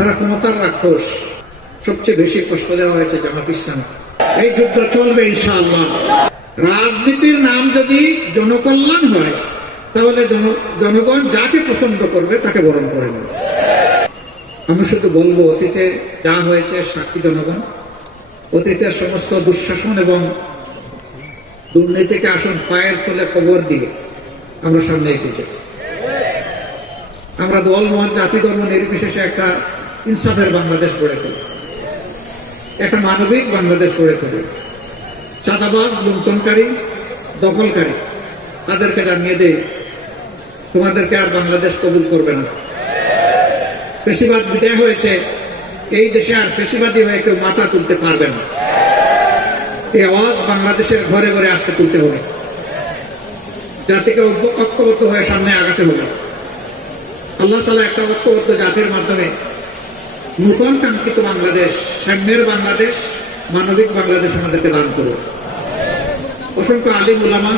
তারা ক্ষমতার রাক্ষস সবচেয়ে বেশি কষ্ট দেওয়া হয়েছে জামাত ইসলাম এই যুদ্ধ চলবে ইনশাআল্লাহ রাজনীতির নাম যদি জনকল্যাণ হয় তাহলে জনগণ যাকে পছন্দ করবে তাকে বরণ করে নেবে আমি শুধু বলবো অতীতে যা হয়েছে সাক্ষী জনগণ অতীতের সমস্ত দুঃশাসন এবং দুর্নীতিকে আসন পায়ের তুলে খবর দিয়ে আমরা সামনে এগিয়ে যাই আমরা দল মহান জাতি ধর্ম নির্বিশেষে একটা ইনসাফের বাংলাদেশ গড়ে তোলে একটা মানবিক বাংলাদেশ গড়ে তোলে চাঁদাবাজ লুণ্ঠনকারী দখলকারী তাদেরকে জানিয়ে দেয় তোমাদেরকে আর বাংলাদেশ কবুল করবে না পেশিবাদ বিদায় হয়েছে এই দেশে আর পেশিবাদী হয়ে কেউ মাথা তুলতে পারবে না এই আওয়াজ বাংলাদেশের ঘরে ঘরে আসতে তুলতে হবে জাতিকে ঐক্যবদ্ধ হয়ে সামনে আগাতে হবে আল্লাহ তালা একটা ঐক্যবদ্ধ জাতির মাধ্যমে নূতন কাঙ্ক্ষিত বাংলাদেশ সাম্যের বাংলাদেশ মানবিক বাংলাদেশ আমাদেরকে দান করুক অসংখ্য আলী ওলামা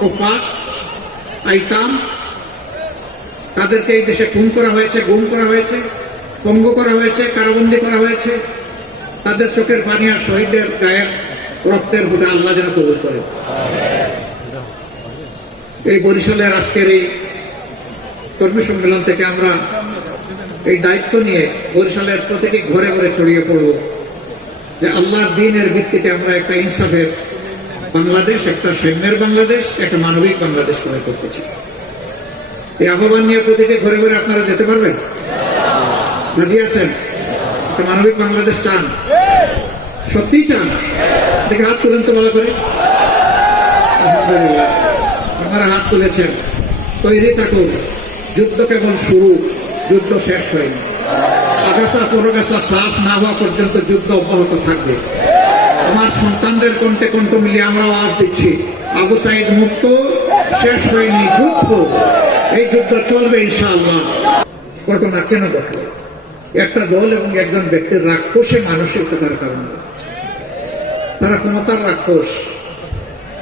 কোপাস আইতাম তাদেরকে এই দেশে খুন করা হয়েছে গুম করা হয়েছে পঙ্গ করা হয়েছে কারাবন্দি করা হয়েছে তাদের চোখের পানি আর শহীদের গায়ের রক্তের ফুটা আল্লাহ যেন কবুল করে এই বরিশালের আজকের এই কর্মী সম্মেলন থেকে আমরা এই দায়িত্ব নিয়ে বরিশালের প্রতিটি ঘরে ঘরে ছড়িয়ে পড়ব যে আল্লাহর দিনের ভিত্তিতে আমরা একটা ইনসাফের বাংলাদেশ একটা সৈন্যের বাংলাদেশ একটা মানবিক বাংলাদেশ করে করতে চাই এই আহ্বান নিয়ে প্রতিটি ঘরে ঘরে আপনারা যেতে পারবেন যদি আছেন একটা মানবিক বাংলাদেশ চান সত্যিই চান দেখে হাত তুলেন তো ভালো করে আপনারা হাত তুলেছেন তৈরি থাকুন যুদ্ধ কেমন শুরু যুদ্ধ শেষ হয়নি আগাছা পরগাছা সাফ না হওয়া পর্যন্ত যুদ্ধ অব্যাহত থাকবে আমার সন্তানদের কণ্ঠে কণ্ঠ মিলিয়ে আমরা আজ দিচ্ছি আবু সাইদ মুক্ত শেষ হয়নি যুদ্ধ এই যুদ্ধ চলবে ইনশাআল্লাহ ঘটনা কেন ঘটল একটা দল এবং একজন ব্যক্তির রাক্ষসে মানসিকতার কারণ তারা ক্ষমতার রাক্ষস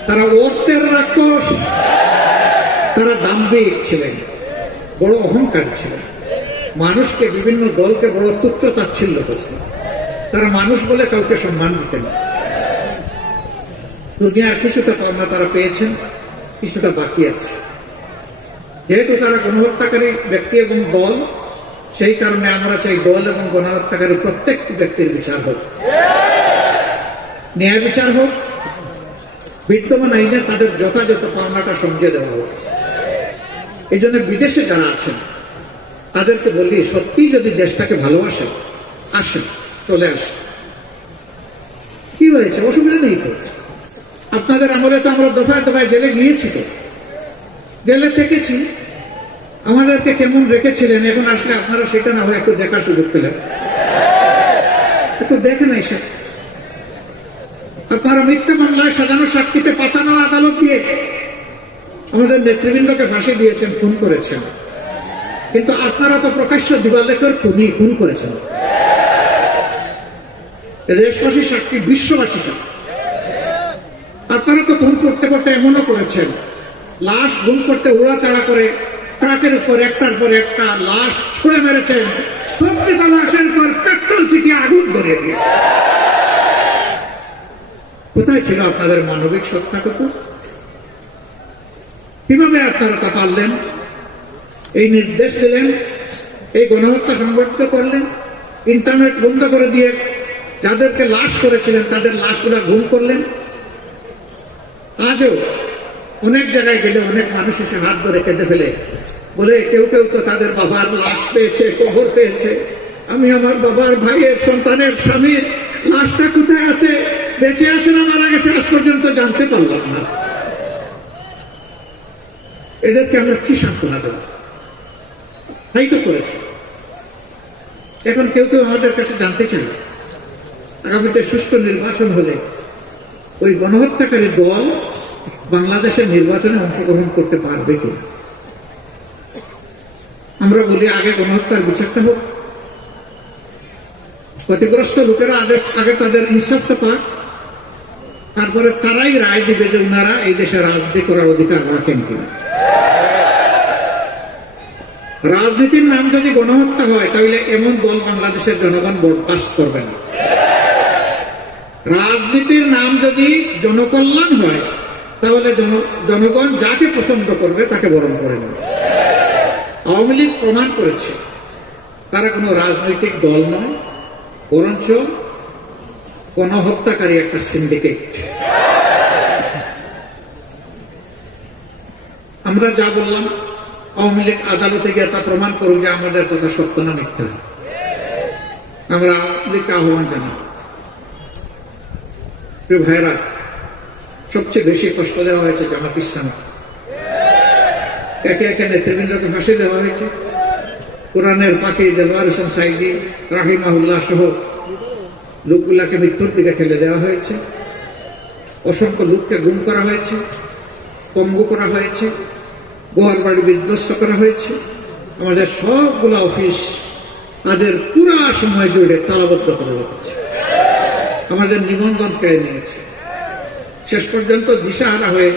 তারা অর্থের রাক্ষস তারা দাম্ভিক ছিলেন বড় অহংকার ছিলেন মানুষকে বিভিন্ন দলকে বড় তুচ্ছ তাচ্ছিল্য করছে তারা মানুষ বলে কাউকে সম্মান দিতেন দুনিয়ার কিছুটা পাওনা তারা পেয়েছেন কিছুটা বাকি আছে যেহেতু তারা গণহত্যাকারী ব্যক্তি এবং দল সেই কারণে আমরা চাই দল এবং গণহত্যাকারী প্রত্যেক ব্যক্তির বিচার হোক ন্যায় বিচার হোক বিদ্যমান আইনে তাদের যথাযথ পাওনাটা সঙ্গে দেওয়া হোক এই জন্য বিদেশে যারা আছেন তাদেরকে বলি সত্যি যদি দেশটাকে ভালোবাসে আসে চলে আসেন কি হয়েছে অসুবিধা নেই তো আপনাদের আমলে তো আমরা দফায় দফায় জেলে গিয়েছি তো জেলে থেকেছি আমাদেরকে কেমন রেখেছিলেন এখন আসলে আপনারা সেটা না হয় একটু দেখার সুযোগ পেলেন একটু দেখেন এসে আপনারা মিথ্যা মামলায় সাজানো সাক্ষীতে পাতানো আদালত দিয়ে আমাদের নেতৃবৃন্দকে ফাঁসি দিয়েছেন খুন করেছেন কিন্তু আপনারা তো প্রকাশ্য দিবালেখর কবি গুণ করেছেন দেশবাসী সাক্ষী বিশ্ববাসী আপনারা তো গুম করতে করতে এমনও করেছেন লাশ গুম করতে উড়াচাড়া করে ট্রাকের উপর একটার পর একটা লাশ ছুঁড়ে মেরেছেন লাশের পেট্রোল ছিটিয়ে আগুন ধরে দিয়েছে কোথায় ছিল আপনাদের মানবিক কত কিভাবে আপনারা তা পারলেন এই নির্দেশ দিলেন এই গণহত্যা সংগঠিত করলেন ইন্টারনেট বন্ধ করে দিয়ে যাদেরকে লাশ করেছিলেন তাদের লাশগুলো গুম করলেন আজও অনেক জায়গায় গেলে অনেক মানুষ এসে হাত ধরে কেটে ফেলে বলে কেউ কেউ তো তাদের বাবার লাশ পেয়েছে কবর পেয়েছে আমি আমার বাবার ভাইয়ের সন্তানের স্বামীর লাশটা কোথায় আছে বেঁচে আসে না মারা গেছে আজ পর্যন্ত জানতে পারলাম না এদেরকে আমরা কি সান্ত্বনা দেবো তাই তো করেছে এখন কেউ কেউ আমাদের কাছে জানতে চান আগামীতে সুষ্ঠু নির্বাচন হলে ওই গণহত্যাকারী দল বাংলাদেশের নির্বাচনে অংশগ্রহণ করতে পারবে কি আমরা বলি আগে গণহত্যার বিচারটা হোক ক্ষতিগ্রস্ত লোকেরা আগে আগে তাদের ইনসাফটা পাক তারপরে তারাই রায় দিবে যে ওনারা এই দেশে রাজনীতি করার অধিকার রাখেন কিনা রাজনীতির নাম যদি গণহত্যা হয় তাহলে এমন দল বাংলাদেশের জনগণ বরদাস্ত করবে না রাজনীতির নাম যদি জনকল্যাণ হয় তাহলে জনগণ যাকে পছন্দ করবে তাকে বরণ করে নেবে আওয়ামী লীগ প্রমাণ করেছে তারা কোনো রাজনৈতিক দল নয় বরঞ্চ গণহত্যাকারী একটা সিন্ডিকেট আমরা যা বললাম আওয়ামী লীগ আদালতে গিয়ে তা প্রমাণ করুক যে আমাদের কথা সত্য না মিথ্যা আমরা আওয়ামী লীগকে আহ্বান জানাই ভাইরা সবচেয়ে বেশি কষ্ট দেওয়া হয়েছে জামাত ইসলাম একে একে নেতৃবৃন্দকে ফাঁসি দেওয়া হয়েছে কোরআনের পাকে দেলওয়ার হোসেন সাইদি রাহিমাহুল্লাহ সহ লোকগুলাকে মৃত্যুর দিকে ঠেলে দেওয়া হয়েছে অসংখ্য লোককে গুম করা হয়েছে পঙ্গু করা হয়েছে গোয়ার বাড়ি বিধ্বস্ত করা হয়েছে আমাদের সবগুলো অফিস তাদের পুরা সময় জুড়ে তালাবদ্ধ করে রেখেছে আমাদের নিবন্ধন কেড়ে নিয়েছে শেষ পর্যন্ত দিশাহারা হয়ে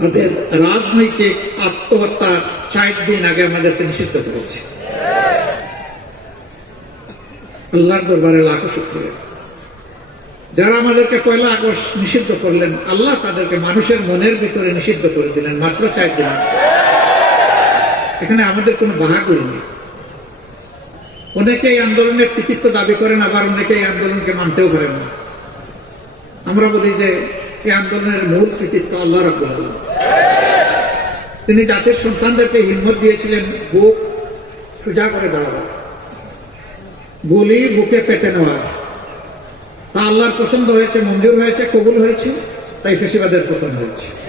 তাদের রাজনৈতিক আত্মহত্যা চার দিন আগে আমাদেরকে নিষিদ্ধ করেছে আল্লাহর দরবারে লাখো শুক্রিয়া যারা আমাদেরকে পয়লা আগস্ট নিষিদ্ধ করলেন আল্লাহ তাদেরকে মানুষের মনের ভিতরে নিষিদ্ধ করে দিলেন মাত্র চার দিন এখানে আমাদের কোনো করিনি অনেকে এই আন্দোলনের কৃতিত্ব দাবি করেন আবার অনেকে এই আন্দোলনকে মানতেও পারেন না আমরা বলি যে এই আন্দোলনের মূল কৃতিত্ব আল্লাহ রাবুল তিনি জাতির সন্তানদেরকে হিম্মত দিয়েছিলেন বুক সোজা করে দাঁড়াবার গুলি বুকে পেটে নেওয়ার তা আল্লাহর পছন্দ হয়েছে মঞ্জুর হয়েছে কবুল হয়েছে তাই ফেসিবাদের পতন হয়েছে